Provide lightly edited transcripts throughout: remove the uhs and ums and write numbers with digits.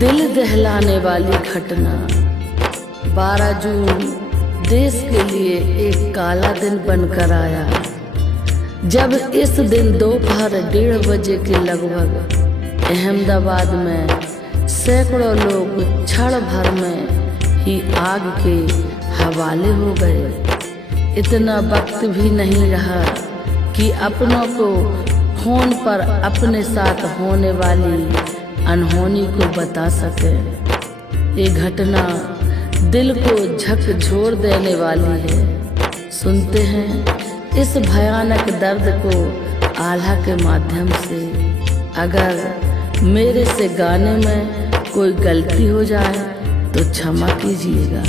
दिल दहलाने वाली घटना 12 जून देश के लिए एक काला दिन बनकर आया, जब इस दिन दोपहर 1:30 बजे के लगभग अहमदाबाद में सैकड़ों लोग क्षण भर में ही आग के हवाले हो गए। इतना वक्त भी नहीं रहा कि अपनों को फोन पर अपने साथ होने वाली अनहोनी को बता सके। ये घटना दिल को झकझोर देने वाली है। सुनते हैं इस भयानक दर्द को आल्हा के माध्यम से। अगर मेरे से गाने में कोई गलती हो जाए तो क्षमा कीजिएगा।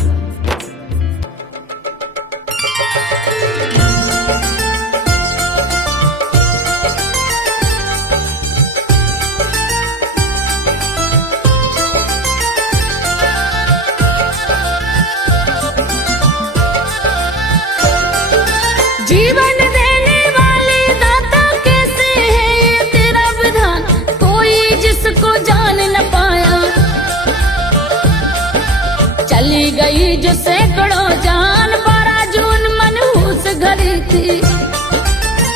जीवन देने वाले दाता कैसे है ये तेरा विधान, कोई जिसको जान न पाया। चली गई जो सैकड़ों जान, 12 जून मनहूस घड़ी थी।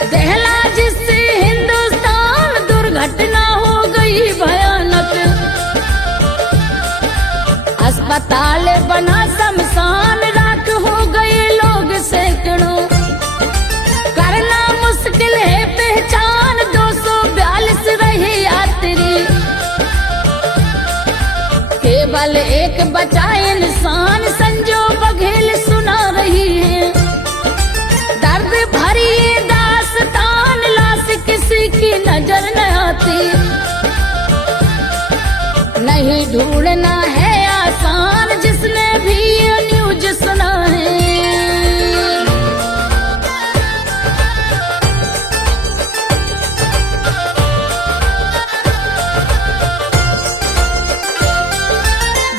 दहला जिससे हिंदुस्तान, दुर्घटना हो गई भयानक। अस्पताल बना शमशान, राख हो गए लोग सैकड़ों। मुश्किल है पहचान, 242 रहे यात्री। केवल एक बचा इंसान, संजो बघेल सुना रही है। दर्द भरी ये दास्तान, लाश किसी की नजर न आती। नहीं ढूंढना है आसान, जिसने भी ये न्यूज सुना है।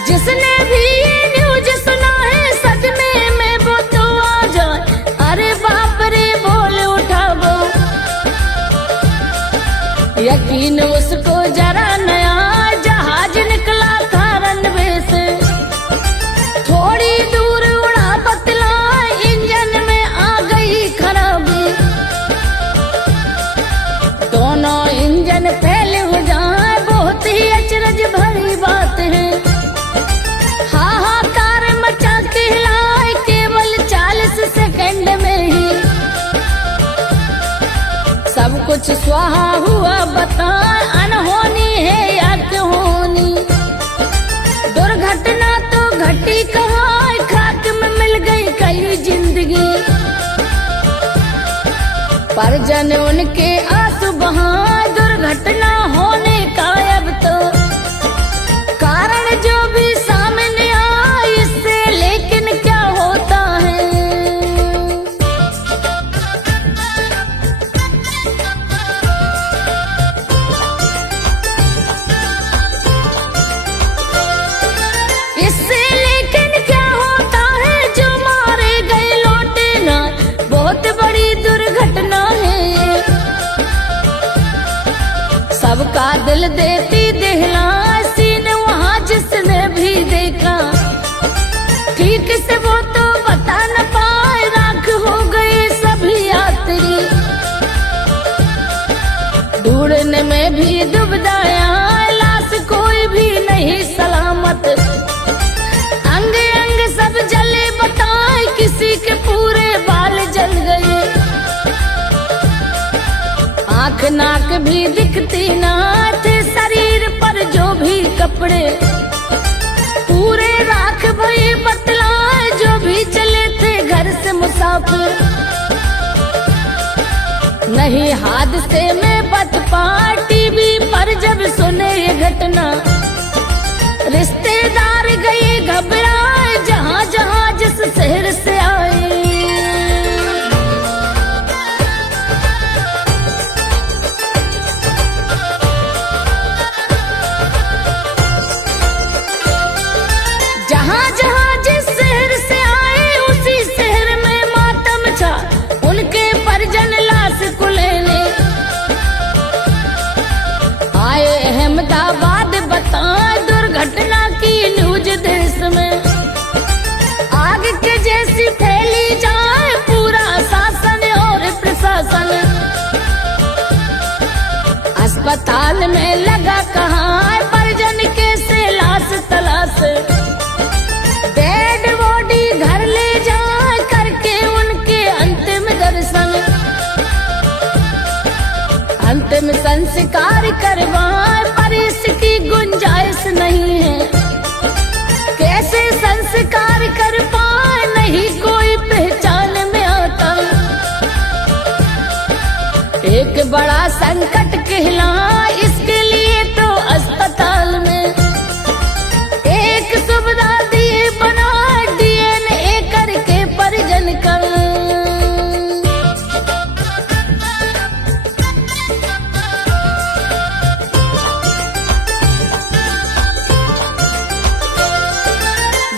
जिसने भी ये न्यूज सुना है, सदमे में वो तो आ जाए। अरे बाप रे बोल उठा वो, यकीन उसको जरा नया जहाज निकला था रनवे से। थोड़ी दूर उड़ा बतला, इंजन में आ गई खराबी। दोनों इंजन फेल हो जाए, बहुत ही अचरज भरी बात है। हाहाकार मचा के लाए, केवल 40 सेकंड में ही सब कुछ स्वाहा हुआ। बता अनहोनी है या क्यों होनी, दुर्घटना तो घटी कहाँ, खाक में मिल गई कई जिंदगी। परिजन उनके आंसू बहाए, दुर्घटना होने का अब तो कारण जो भी सामने आए, इससे लेकिन क्या होता है। इससे लेकिन क्या होता है, जो मारे गए लौटे ना, बहुत बड़ी दुर्घटना है ये। सबका दिल देती दहला, जिसने भी देखा ठीक से वो तो बता न पाए। राख हो गए सभी यात्री, ढूंढने में भी दुबदाया। लाश कोई भी नहीं सलामत, अंग अंग सब जले बताए। किसी के पूरे बाल जल गए, आंख नाक भी दिखती ना थे। शरीर पर जो भी कपड़े पूरे राख भई बतलाए, जो भी चले थे घर से मुसाफिर। नहीं हादसे में बच पाए, टीवी पर जब सुने ये घटना। रिश्तेदार गए घबराए, जहां जहां जिस शहर से आए। जहां जहां जिस शहर से आए, उसी शहर में मातम छा। उनके परिजन लाश को लेने आए अहमदाबाद। बताए दुर्घटना अस्पताल में लगा कहाँ परिजन के से लाश तलाश, डेड बॉडी घर ले जाए करके उनके अंतिम दर्शन, अंतिम संस्कार करवाए पर इसकी गुंजाइश नहीं है। कैसे संस्कार कर पाए नहीं कोई पहचान में आता, एक बड़ा संकट कहला इसके लिए तो अस्पताल में एक सुविधा दिए बना DNA करके परिजन का।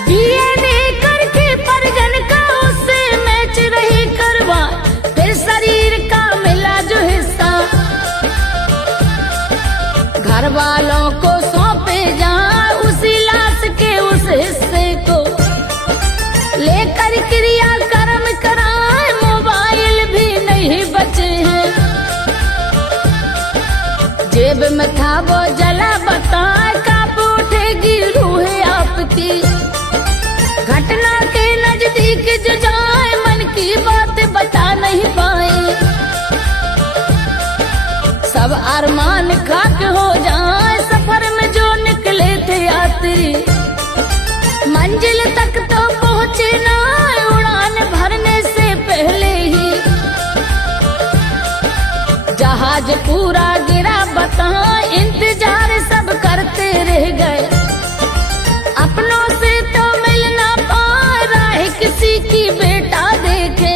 DNA करके परिजन का उससे मैच रही करवा, फिर शरीर का मिला जो हिस्सा घर वालों को सौंपे जाए, उसी लाश के उस हिस्से को लेकर क्रियाक्रम कराए। मोबाइल भी नहीं बचे हैं, जेब में था वो जला बताए, कांप उठेगी रूह आपकी। घटना के नजदीक जो जाए मन की बात बता नहीं पाए, सब अरमान खाक हो जाए। सफर में जो निकले थे यात्री मंजिल तक तो पहुँचे ना, उड़ान भरने से पहले ही जहाज पूरा गिरा बता। इंतजार सब करते रह गए, अपनों से तो मिल ना पाए, राह किसी की बेटा देखे।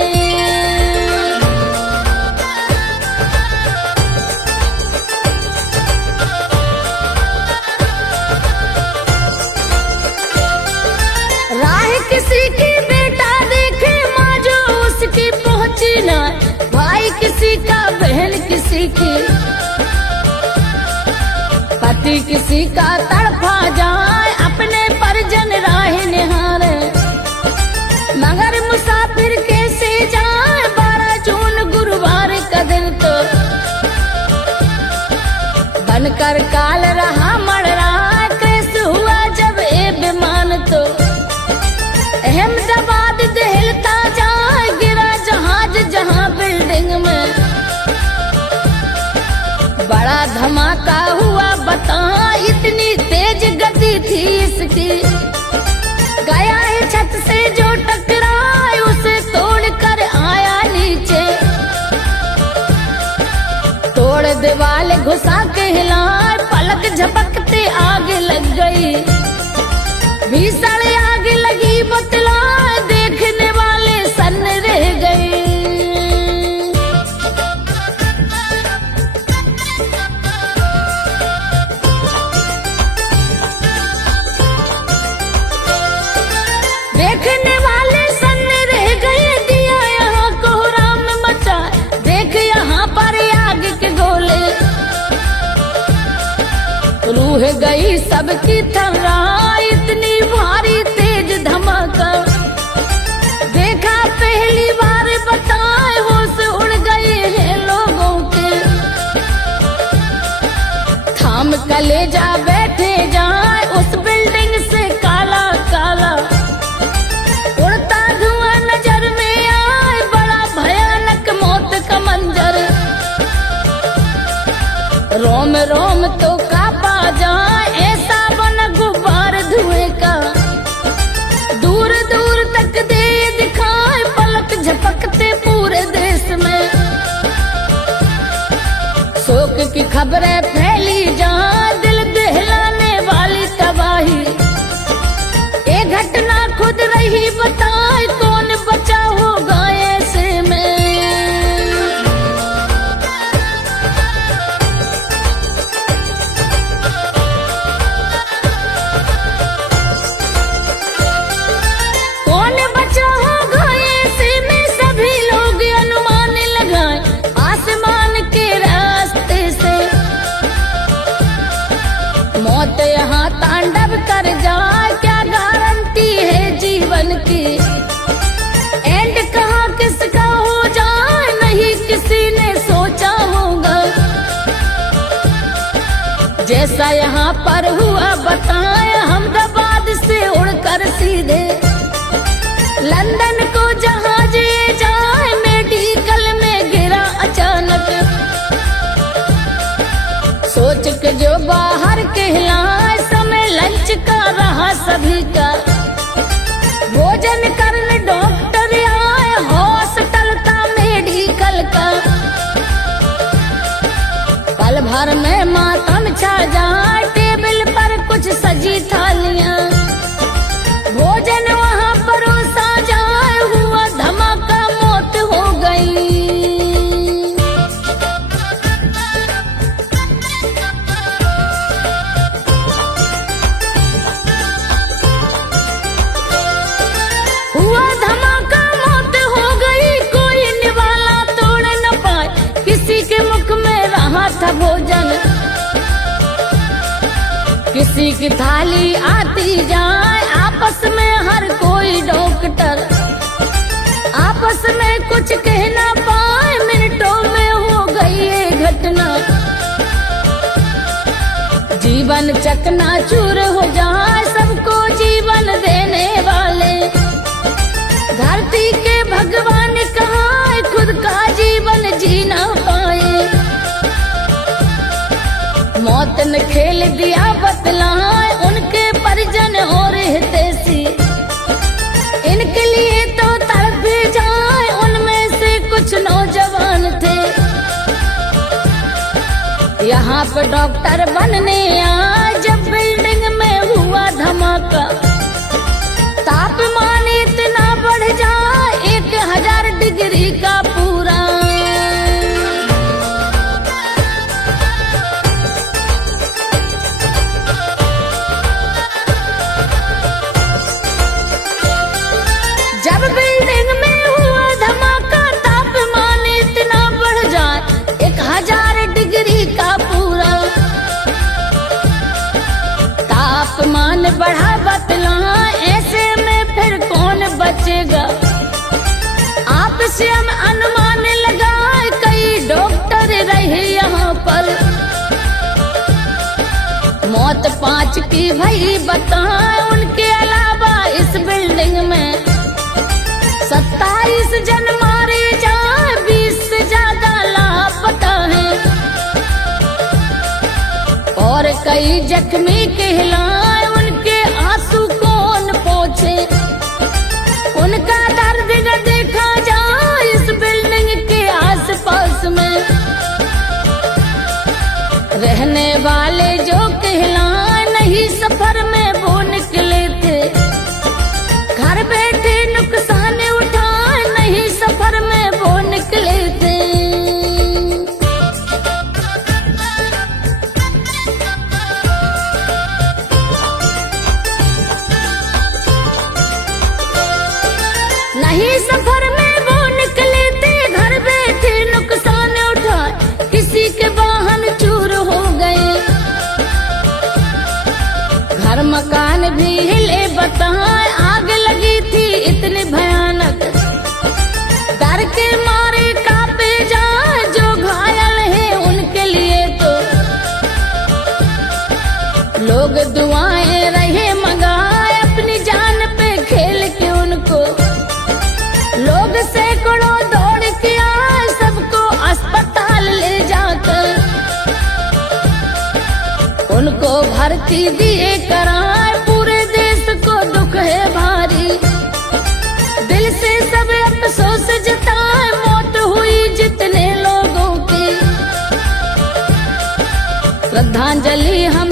राह किसी की बेटा देखे, माँ जो उसकी पहुँची ना, भाई किसी का बहन किसी की, पति किसी का तड़पा जाए, अपने परिजन राह निहारे। मगर मुसाफिर कैसे जाए, 12 जून गुरुवार का दिन तो बनकर काल रहा मर रहा। क्रैश हुआ जब ये विमान तो अहमदाबाद दहलता जाए, गिरा जहाज जहां बिल्डिंग में बड़ा धमाका हुआ बता। इतनी तेज गति थी इसकी, गया है छत से जो टकराए, उसे तोड़ कर आया नीचे। तोड़ दीवार घुसा के हिलाए, पलक झपकते आग लग गई। भीषण आग लगी बतला, देखने वाले सन्न रह गए। देखने वाले सन्न रह गए, दिया यहाँ कोहराम मचा, देख यहाँ पर आग के गोले। रूह गई सबकी थर्रा, इतनी भारी तेज धमाका देखा पहली बार बताए, होश उड़ गए हैं लोगों के। थाम कलेजा बैठे जाए, उस बिल्डिंग से काला काला उड़ता धुआं नजर में आए, बड़ा भयानक मौत का मंजर। रोम रोम तो कांपा जाए, ऐसा बना गुब्बार धुएं का। दूर दूर तक दे दिखाए, पलक झपकते पूरे देश में। शोक की खबरें फैली जाए, दिल दहलाने वाली तबाही। ये घटना खुद रही बताए, कौन बचा होगा ऐसे में। कौन बचा होगा ऐसे में, सभी लोग अनुमान लगाए आसमान के रास्ते से। मौत यहाँ तांडव कर जाए, क्या गारंटी है जीवन की। एंड कहाँ किसका हो जाए, नहीं किसी ने सोचा होगा। जैसा यहाँ पर हुआ बताए, अहमदाबाद से उड़कर सीधे लंदन को जहाज ये जाए, मेडिकल में गिरा अचानक। सोच के जो बाहर कहलाए, समय लंच का रहा सभी का। भोजन करने डॉक्टर आए, हॉस्टल का मेडिकल का। पल भर में मातम छा जाए, टेबल पर कुछ सजी थालियां। भोजन वहाँ परोसा जाए, हुआ धमाका, मौत हो गई। हुआ धमाका, मौत हो गई, कोई निवाला तोड़ न पाए, किसी के मुख में रहा था भोजन। किसी की थाली आती जाए, आपस में हर कोई डॉक्टर आपस में कुछ कह ना पाए, मिनटों में हो गई ये घटना। जीवन चकनाचूर हो जाए, सबको जीवन देने वाले धरती के भगवान कहाँ खुद का जीवन जीना पाए। मौत ने खेल दिया बतलाए, उनके परिजन और हितैषी। इनके लिए तो तड़प जाए, उनमें से कुछ नौजवान थे। यहाँ पे डॉक्टर बनने आए, जब बिल्डिंग में हुआ धमाका। तापमान इतना बढ़ जाए, 1000 डिग्री का पूरा। जब बिल्डिंग में हुआ धमाका, तापमान इतना बढ़ जाए, 1000 डिग्री का पूरा। तापमान बढ़ा बतला, ऐसे में फिर कौन बचेगा। आपसे हम अनुमान लगाए, कई डॉक्टर रहे यहाँ पर। मौत 5 की भई बताए, उनके अलावा इस बिल्डिंग में 27 जन मारे जाए, 20 से ज्यादा लापता है। और कई जख्मी कहलाए, उनके आंसू कौन पोंछे। उनका दर्द न देखा जाए, इस बिल्डिंग के आसपास में रहने वाले जो कहलाए, नहीं सफर में वो निकले थे। घर बैठे नुकसान उठाए, नहीं सफर में वो निकले थे। नहीं सफर में वो निकले थे, घर बैठे नुकसान उठाए, किसी के वाहन चूर हो गए। घर मकान भी हिले बताए, आग लगी थी इतनी भयानक। डर के मारे कांपे जाए, जो घायल है उनके लिए तो लोग दुआएं रहे मंगाए, अपनी जान पे खेल के उनको। लोग सैकड़ों दौड़ के आए, सबको अस्पताल ले जाकर उनको भर्ती दिए कराए। पूरे देश को दुख है भारी, दिल से सब अफसोस जताए, मौत हुई जितने लोगों की। श्रद्धांजलि हम